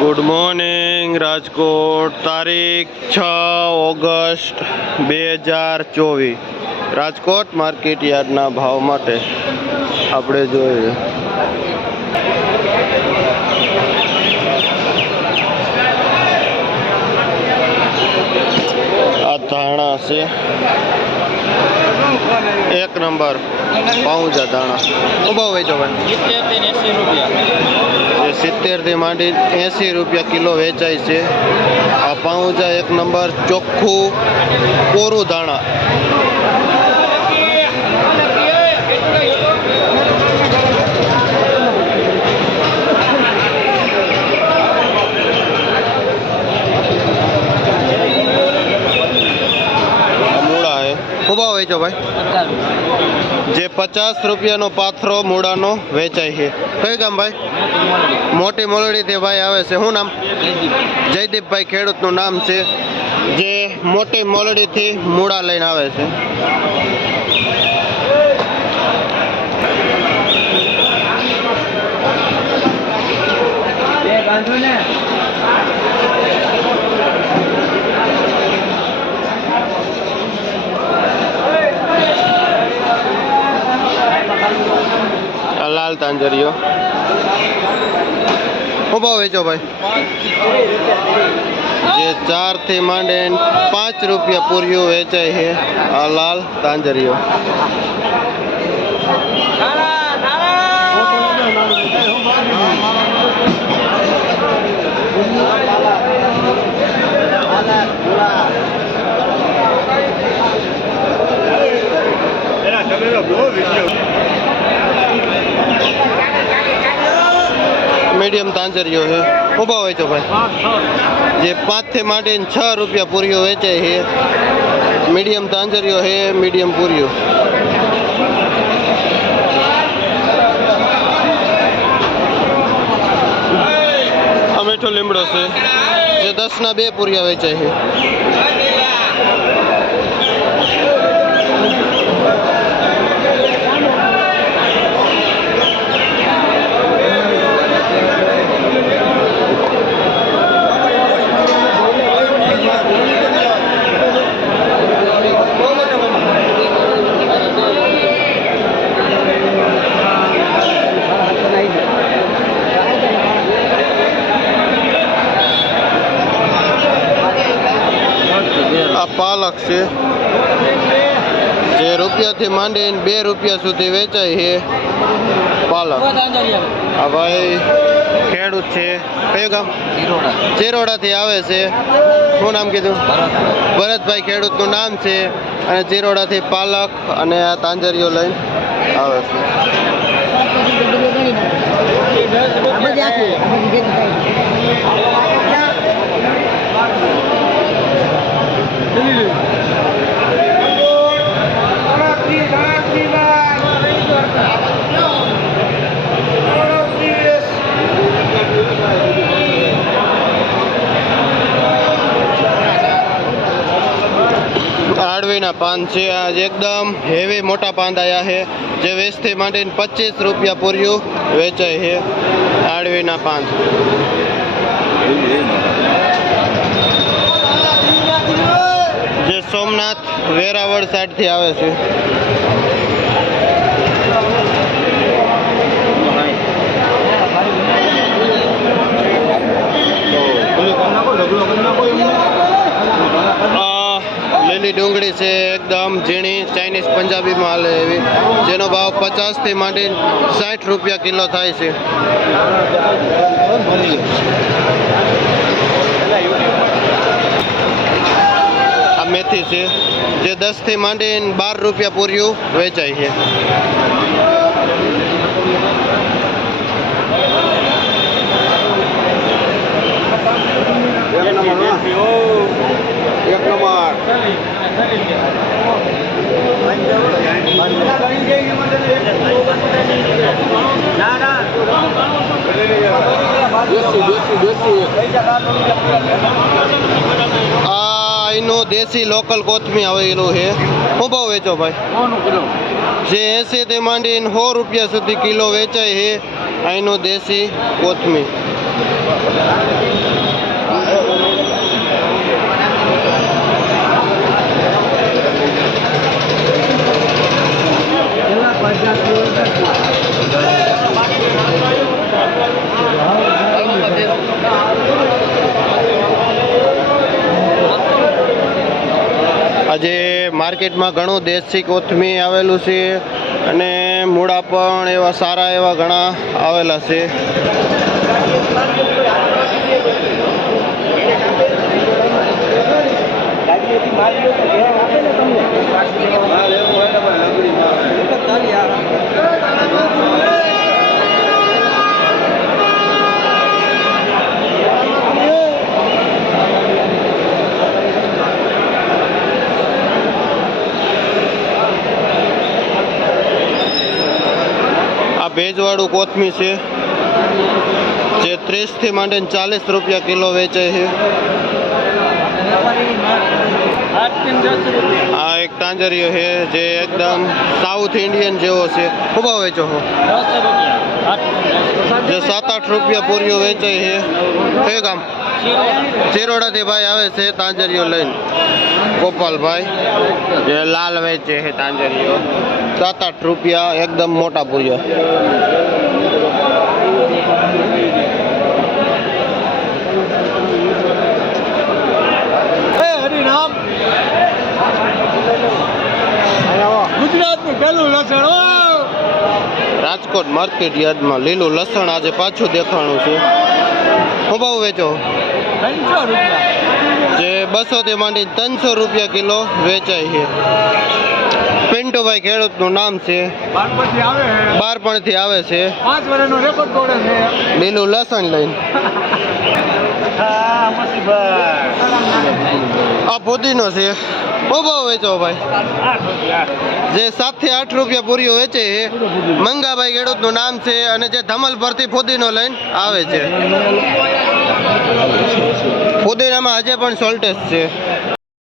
Good morning Rajkot, તારીખ 6 August 2024 Rajkot market યાર્ડના ભાવ માટે આપણે જોઈએ. આ ધાણા છે 1 નંબર પાઉંજા ધાણા. શું ભાવ વેચો ભાઈ? 70 થી માંડી 80 રૂપિયા કિલો વેચાય છે. આ પાઉંજા 1 નંબર ચોખ્ખું કોરું ધાણા. મૂળા હે. શું ભાવ વેચો ભાઈ? જે 50 રૂપિયાનો પાથરો મૂળાનો વેચાય છે. કઈ ગામ ભાઈ? મોટી મોલડી થી ભાઈ આવે છે. શું નામ? જયદીપભાઈ ખેડૂતનું નામ છે, જે મોટી મોલડી થી મૂળા લઈને આવે છે. લાલ તાંજરીઓ. શું ભાવ વેચો ભાઈ? જે 4 થી માંડે 5 રૂપિયા પૂર્યું વેચાય છે. આ લાલ તાંજરીઓ. મીડિયમ તાંજરીઓ છે. શું ભાવ વેચો ભાઈ? જે 5 થી માંડીને 6 રૂપિયા પૂરીઓ વેચાય છે. મીડિયમ તાંજરીઓ છે, મીડિયમ પૂરીઓ. આ મીઠો લીમડો છે, જે 10 ના 2 પૂરિયા વેચાય છે. આ પાલક છે, જે રૂપિયાથી માંડીને 2 રૂપિયા સુધી વેચાય છે. પાલક. આ ભાઈ ખેડૂત છે. કયું ગામ? ચિરોડાથી આવે છે. શું નામ કીધું? ભરતભાઈ ખેડૂતનું નામ છે, અને ચિરોડાથી પાલક અને આ તાંજરીઓ લઈને આવે છે. આડવીના પાન છે. આજ એકદમ હેવી મોટા પાન આવ્યા છે, જે 20 થી માંડીને 25 રૂપિયા પૂર્યું વેચાય છે. આડવીના પાન. જે સોમનાથ વેરાવળ સાઈડ થી આવે છે. લીલી ડુંગળી છે, એકદમ ઝીણી ચાઇનીઝ પંજાબીમાં હાલે એવી, જેનો ભાવ 50 થી માંડીને 60 રૂપિયા કિલો થાય છે. આ મેથી છે, જે 10 થી માંડીને 12 રૂપિયા પૂર્યું વેચાય છે. અહીંનું દેશી લોકલ કોથમી આવેલું છે. શું ભાવ વેચો ભાઈ? જે 80 થી માંડીને 100 રૂપિયા સુધી કિલો વેચાય છે. અહીંનું દેશી કોથમી. માર્કેટમાં ઘણું દેશી કોથમી આવેલું છે અને મૂળા પણ એવા સારા એવા ઘણા આવેલા છે. આ ભેજવાળું કોથમી છે જે 30 થી માંડીને 40 રૂપિયા કિલો વેચાય છે. આ એક તાંજરિયો છે જે એકદમ સાઉથ ઇન્ડિયન જેવો છે. ખૂબ ભાવ વેચો છો? જે 7-8 રૂપિયા પૂરીઓ વેચાય છે. કયું ગામ? ચિરોડાથી ભાઈ આવે છે તાંજરિયો લઈને. ગોપાલભાઈ જે લાલ વેચે છે તાંજરિયો 7-8 રૂપિયા, એકદમ મોટા પૂરીઓ. હરિનામ ગુજરાતનું પહેલું લસણ. રાજકોટ માર્કેટ યાર્ડમાં લીલું લસણ આજે પાછું દેખાણું છે. શું ભાવ વેચો? 300 રૂપિયા. જે 200 થી માંડી 300 રૂપિયા કિલો વેચાય છે. પિન્ટુભાઈ ખેડૂતનું નામ છે. બારપણથી આવે છે. બારપણથી આવે છે. 5 વર્ષનો રેકોર્ડ તોડે છે. લીલું લસણ લઈને. આ પુદીનો છે. બહુ ભાવ વેચો ભાઈ? 8 રૂપિયા. જે 7 થી 8 રૂપિયા પૂરીઓ વેચે છે. મંગાભાઈ ખેડૂતનું નામ છે અને જે ધમલ પરથી પુદીનો લઈને આવે છે. પુદીનામાં હજે પણ સોલ્ટેજ છે.